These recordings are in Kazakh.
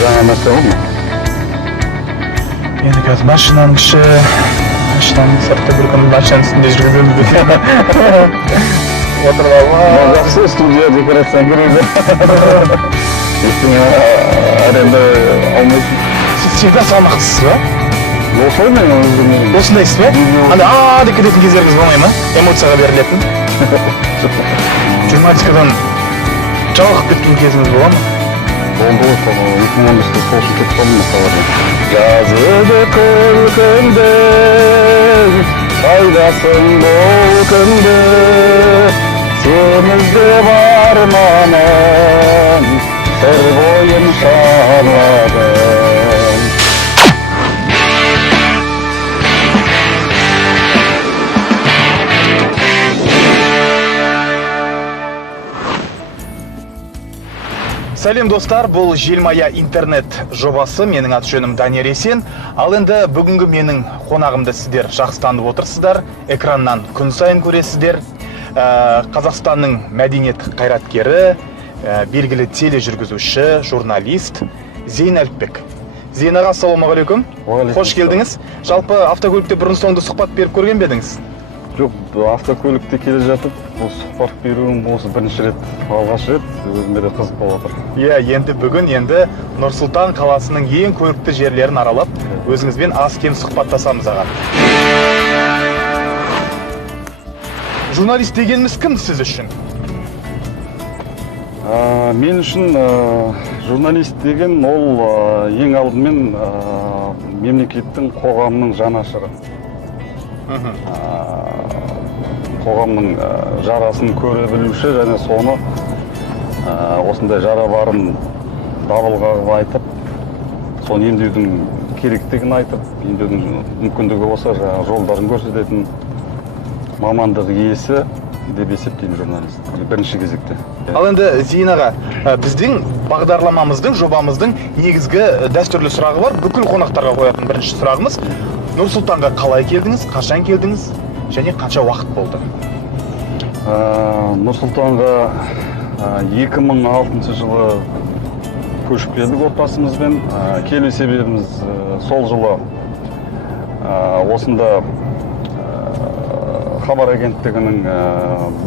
жаңа нәрсе ғой. Енді қазір машинаның іші, машинаның сырты бір күн машинаның үстінде жүргіземіз десем. Отырып алма. Жақсы студия декорацияң керек. Ештеңе аренда алмайсың. Сіз всегда салмақтысыз ба? Осылай мен өзімнен. Осындайсыз ба? Андай деп кететін кездеріңіз болмай ма? Эмоцияға берілетін. Журналистикадан жалығып кеткен кезіңіз бола ма? Болды ғой, 2015-те сол үшін кетіп қалдым мысалға. Жазыды күлкіңді, қайдасың бұл күнді, сен іздеп арманым, сыр бойын шарладым. Сәлем достар, бұл Желмая интернет жобасы. Менің аты жөнім Данияр Есен. Ал енді бүгінгі менің қонағымды сіздер жақсы танып отырсыздар. Экраннан күн сайын көресіздер. Қазақстанның мәдениет қайраткері, белгілі тележүргізуші, журналист Зейін Әліпбек. Зейін аға, ассалаумағалейкум. Қош келдіңіз. Жалпы автокөлікте бұрын соңды сұхбат беріп көрген бе едіңіз? Жоқ, автокөлікте келе жатып, бұл сұхбат беруім осы бірінші рет, алғаш рет өзіме де қызық болып отыр. Иә, енді бүгін Нұр-Сұлтан қаласының ең көрікті жерлерін аралап, өзіңізбен аз-кем сұхбаттасамыз аға. Журналист дегеніміз кім сіз үшін? Мен үшін журналист деген ол ең алдымен мемлекеттің, қоғамның жанашыры. Қоғамның жарасын көре білуші және соны осындай жара барын дабыл қағып айтып, соны емдеудің керектігін айтып, емдеудің мүмкіндігі болса жолдарын көрсететін мамандық иесі деп есептеймін журналист бірінші кезекте. Ал енді Зейін аға, біздің бағдарламамыздың, жобамыздың негізгі дәстүрлі сұрағы бар. Бүкіл қонақтарға қоятын бірінші сұрағымыз: Нұр-Сұлтанға қалай келдіңіз, қашан келдіңіз және қанша уақыт болды? Нұр-Сұлтанға 2006 жылы көшіп келдік отбасымызбен. Келу себебіміз сол жылы осында хабар агенттігінің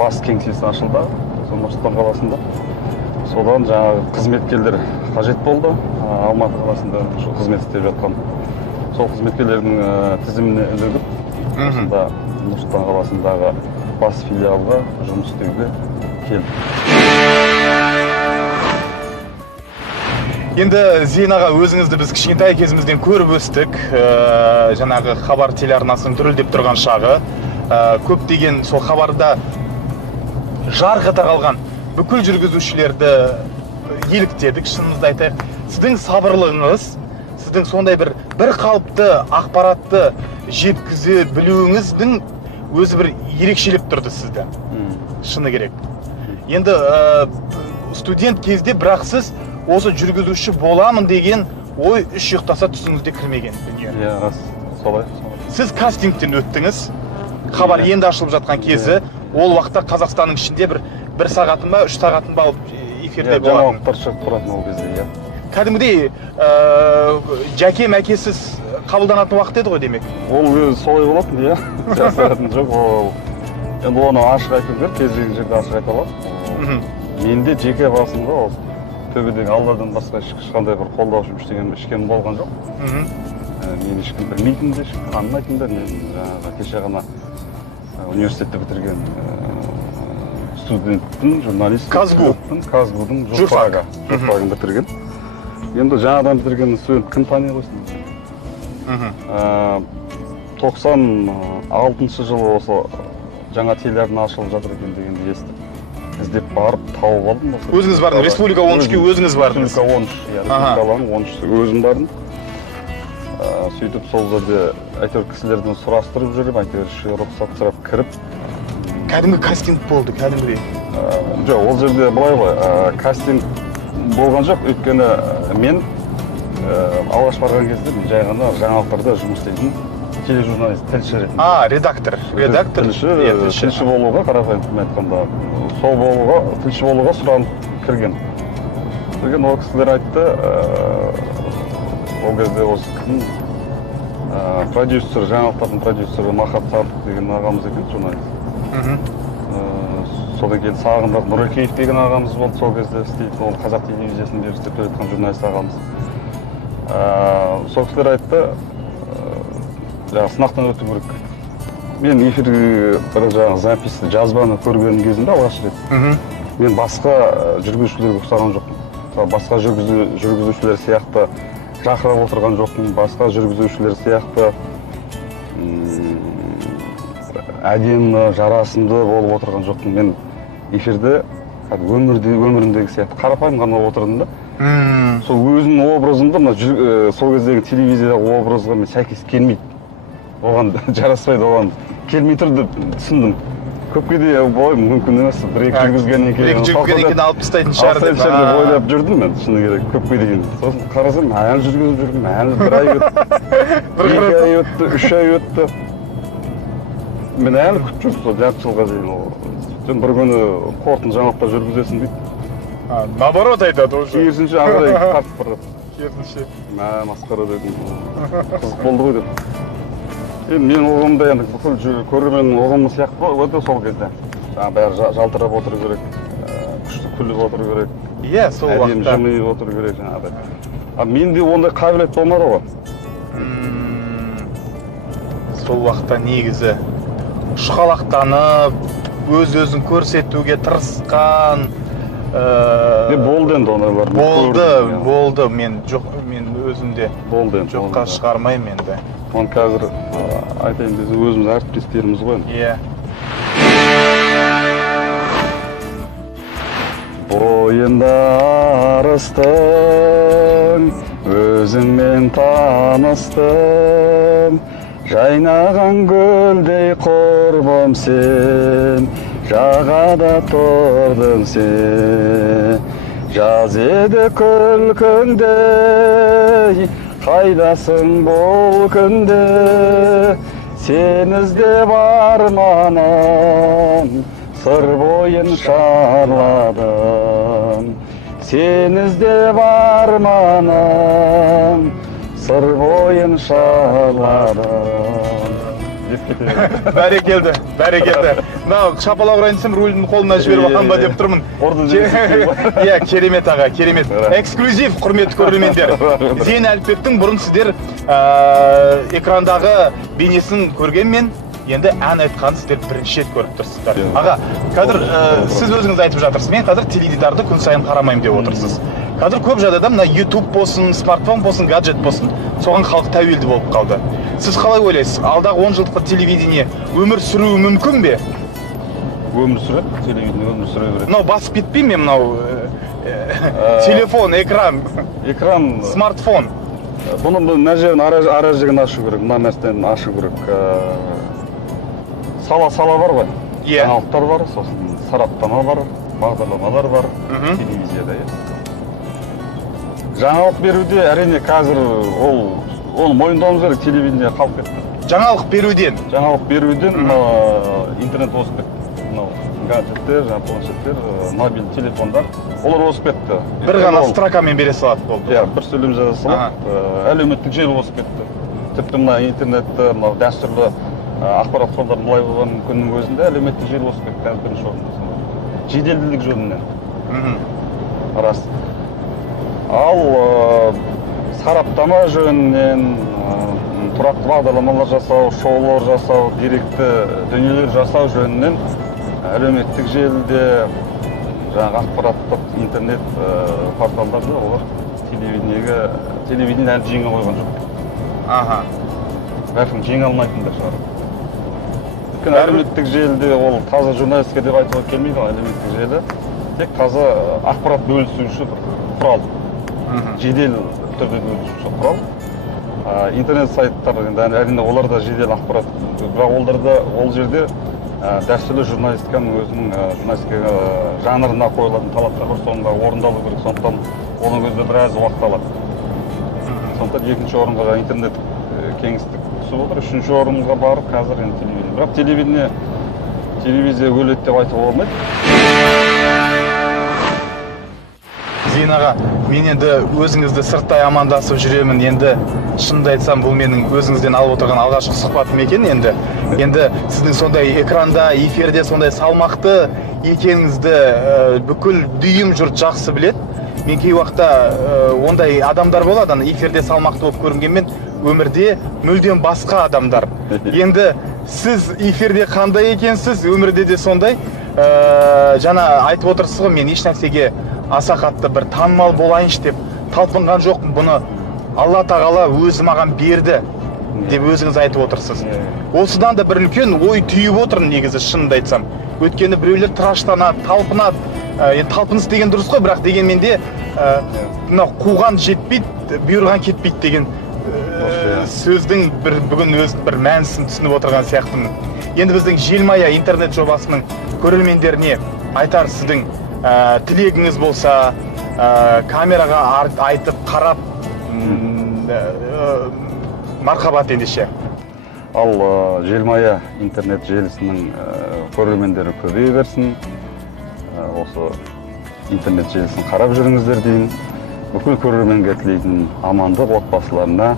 бас кеңсесі ашылды Нұр-Сұлтан қаласында. Содан жаңағы қызметкерлер қажет болды. Алматы қаласында қызмет істеп жатқан сол қызметкерлердің тізіміне ілігіп, осында Нұр-Сұлтан қаласындағы бас филиалға жұмыс істеуге келдік. Енді Зейін аға, өзіңізді біз кішкентай кезімізден көріп өстік. Жаңағы хабар телеарнасының дүрілдеп тұрған шағы. Көптеген сол хабарда жарқ ете қалған бүкіл жүргізушілерді еліктедік, шынымызды айтайық. Сіздің сабырлығыңыз, сіздің сондай бір қалыпты ақпаратты жеткізе білуіңіздің өзі бір ерекшелеп тұрды сізді. Шыны керек. Енді студент кезде бірақ сіз осы жүргізуші боламын деген ой үш ұйықтаса түсіңізде кірмеген дүние. Иә, рас, солай. Сіз кастингтен өттіңіз. Хабар енді ашылып жатқан кезі, ол уақытта Қазақстанның ішінде бір сағатын ба, 3 сағатын ба алып эфирде болатын. Жаңалықтар шығып тұратын ол кезде, иә. Кәдімгідей жәке мәкесіз қабылданатын уақыт еді ғой демек. Ол солай болатын, иә. Жасыратын жоқ. Енді оны ашық айту керек, кез келген жерде ашық айта алады. Менде жеке басымда ол төбедегі Алладан басқа ешқандай бір қолдаушым ешкім болған жоқ. Мен ешкім білмейтін де, ешкім танымайтын да. Мен жаңағы кеше ғана университетті бітірген студентпін, журналист. Казгудың журфагын бітірген. Енді жаңадан бітірген студент кім тани қойсын? 96 жылы осы жаңа телеарна ашылып жатыр екен дегенді естіп, іздеп барып тауып алдым. Өзіңіз бардыңыз, Республика 13-ке өзіңіз бардыңыз? Республика 13, өзім бардым. Сөйтіп сол жерде әйтеуір кісілерден сұрастырып жүріп, әйтеуір рұқсат сұрап кіріп. Кәдімгі кастинг болды, кәдімгідей? Жоқ, ол жерде былай ғой, кастинг болған жоқ, өйткені мен алғаш барған кезде жай ғана жаңалықтарда жұмыс істейтін тележурналист, тілші ретінде. Редактор. Тілші болуға, қарапайым айтқанда, сол болуға, тілші болуға сұранып кірген. Ол кісілер айтты, ол кезде осы кім продюсер, жаңалықтардың продюсері Махат Садық деген ағамыз екен, журналист. Содан кейін Сағындық Нұрекеев деген ағамыз болды, сол кезде істейтін, ол қазақ телевизиясының беріп істеп жатқан журналист ағамыз. Сол кісілер айтты, сынақтан өту керек. Мен эфирге бір записьті жазбаны көрген кезімде алғаш рет. Мен басқа жүргізушілерге ұқсаған жоқпын. Басқа жүргізушілер сияқты жақырап отырған жоқпын. Басқа жүргізушілер сияқты әдемі, жарасымды болып отырған жоқпын. Мен эфирде өмірімдегі сияқты қарапайым ғана отырдым да. Сол өзімнің образымды, сол кездегі телевизиядағы образға мен сәйкес келмейді. Оған жараспайды, оған келмей тұр деп түсіндім. Көпке де болай мүмкін емес, бір-екі жүргізгеннен кейін алып тастайтын шығар деп ойлап жүрдім мен, шыны керек, көпке дейін. Сосын қарасам, әлі жүргізіп жүрдім, әлі бір ай өтті, 2 ай өтті, 3 ай өтті. Мен әлі күтіп жүрдім, сол жарты жылға дейін. Сен бір күні қорытынды жаңалықтар жүргізесің дейді. Наоборот айтады уже. Керісінше ағырай тартып барады. Керісінше. Масқара дедім, қызық болды ғой деп. Мен оғымда енді бүкіл көрермен оғымы сияқты өте сол кезде. Бәрі жалтырап отыру керек, күшті күліп отыру керек. Иә, сол уақытта. Әдемі жымиып отыру керек жаңағыдай. Менде ондай қабілет болмады ғой. Сол уақытта негізі ұшқалақтанып, өз-өзін көрсетуге тырысқан. Болды енді ондайлар. Болды. Мен өзімде жоққа шығармаймын енді. Оны қазір айтайын десе өзіміз әріптестеріміз ғой. Иә. Бойында арыстың, өзіңмен таныстым, жайнаған гүлдей құрбым сен, жағада тұрдың сен. Жаз еді күлкіңдей, қайдасың бұл күнде, сен іздеп арманым, сыр бойын шарладым. Сен іздеп арманым, сыр бойын шарладым. Бәрекелді. Мынау шапалақ ұрайын десем, рульдің қолына жіберіп алған ба деп тұрмын. Иә, керемет аға, керемет. Эксклюзив, құрметті көрермендер. Зейін Әліпбектің бұрын сіздер экрандағы бейнесін көргенмен, енді ән айтқан сіздер бірінші рет көріп тұрсыздар. Аға, қазір сіз өзіңіз айтып жатырсыз, мен қазір теледидарды күн сайын қарамаймын деп отырсыз. Қазір көп жағдайда мына YouTube болсын, смартфон болсын, гаджет болсын, соған халық тәуелді болып қалды. Сіз қалай ойлайсыз? Алдағы 10 жылдыққа телевидение өмір сүруі мүмкін бе? Өмір сүреді, телевидение өмір сүре береді. Мынау басып кетпей ме мынау телефон, экран, смартфон? Бұның мына жерін аражігін ашу керек, мына нәрсені ашу керек. Сала бар ғой. Жаңалықтар бар, сосын сараптама бар, бағдарламалар бар, телевизияда. Жаңалық беруде әрине қазір оны мойындауымыз керек, телевидение қалып кетті. Жаңалық беруден интернет озып кетті. Гаджеттер, планшеттер, мобиль телефондар, олар озып кетті. Бір ғана строкамен бере салады болды. Иә, бір сөйлем жаза салады. Әлеуметтік желі озып кетті. Тіпті мына интернетті, дәстүрлі ақпарат құралдары бұлай болған күннің өзінде әлеуметтік желі озып кетті. Бірінші орында. Жеделділік жөнінен. Рас. Ал сараптама жөнінен, тұрақты бағдарламалар жасау, шоулар жасау, деректі дүниелер жасау жөнінен әлеуметтік желіде, жаңағы ақпараттық интернет порталдарда олар телевидение әлі жеңе қойған жоқ. Бәлкім жеңе алмайтындар шығар. Өйткені әлеуметтік желіде ол таза журналистика деп айтуға келмейді, әлеуметтік желі тек таза ақпарат бөлісуші бір құрал. Жедел түрде бөлісуші құрал. Интернет сайттар, әрине олар да жедел ақпарат, бірақ ол жерде дәстүрлі журналистиканың өзінің журналистика жанрына қойылатын талаптар бар, соңында орындалу керек, сондықтан оның өзінде біраз уақыт алады. Сондықтан екінші орынға интернет кеңістік түсіп отыр, үшінші орынға барып қазір телевидение. Бірақ телевизия өледі деп айтуға болмайды. Зейін аға, мен енді өзіңізді сырттай амандасып жүремін. Енді шынымды айтсам, бұл менің өзіңізден алып отырған алғашқы сұхбатым екен. Енді сіздің сондай экранда, эфирде сондай салмақты екеніңізді бүкіл дүйім жұрт жақсы біледі. Мен кей уақытта ондай адамдар болады, эфирде салмақты болып көрінгенмен, өмірде мүлдем басқа адамдар. Енді сіз эфирде қандай екенсіз, өмірде де сондай. Жаңа айтып отырсыз ғой, мен еш нәрсеге аса қатты бір танымал болайыншы деп талпынған жоқпын. Бұны Алла тағала өзі маған берді деп өзіңіз айтып отырсыз. Осыдан да бір үлкен ой түйіп отыр негізі, шынымды айтсам. Өйткені біреулер тыраштанады, талпынады. Талпыныс деген дұрыс қой, бірақ дегенмен де қуған жетпейді, бұйырған кетпейді деген сөздің бүгін өз бір мәнісін түсініп отырған сияқтымын. Енді біздің Желмая интернет жобасының көрермендеріне айтар сіздің тілегіңіз болса, камераға айтып қарап мархабат ендеше. Ал Желмая интернет желісінің көрермендері көбейе берсін. Осы интернет желісін қарап жүріңіздер деймін. Бүкіл көрерменге тілейтін амандық, отбасыларына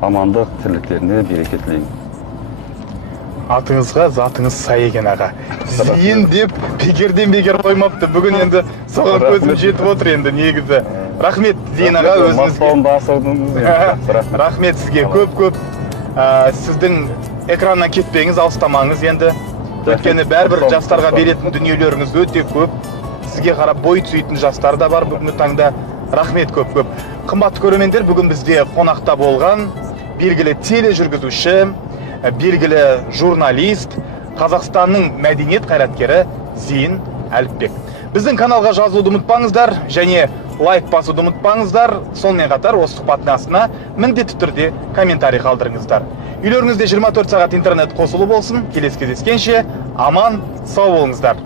амандық, тірліктеріне береке тілеймін. Атыңызға затыңыз сай екен аға. Зейін деп бекерден бекер қоймапты. Бүгін енді соған көзім жетіп отыр енді негізі. Рахмет Зейін аға, өзіңізге. Рахмет сізге көп. Сіздің экраннан кетпеңіз, алыстамаңыз енді. Өйткені бәрбір жастарға беретін дүниелеріңіз өте көп. Сізге қарап бой түзейтін жастар да бар бүгінгі таңда. Рахмет көп. Қымбатты көрермендер, бүгін бізде қонақта болған белгілі тележүргізуші, белгілі журналист, Қазақстанның мәдениет қайраткері Зейін Әліпбек. Біздің каналға жазылуды ұмытпаңыздар және лайк басуды ұмытпаңыздар. Сонымен қатар осы сұхбаттың астына міндетті түрде комментарий қалдырыңыздар. Үйлеріңізде 24 сағат интернет қосулы болсын. Келесі кездескенше аман, сау болыңыздар.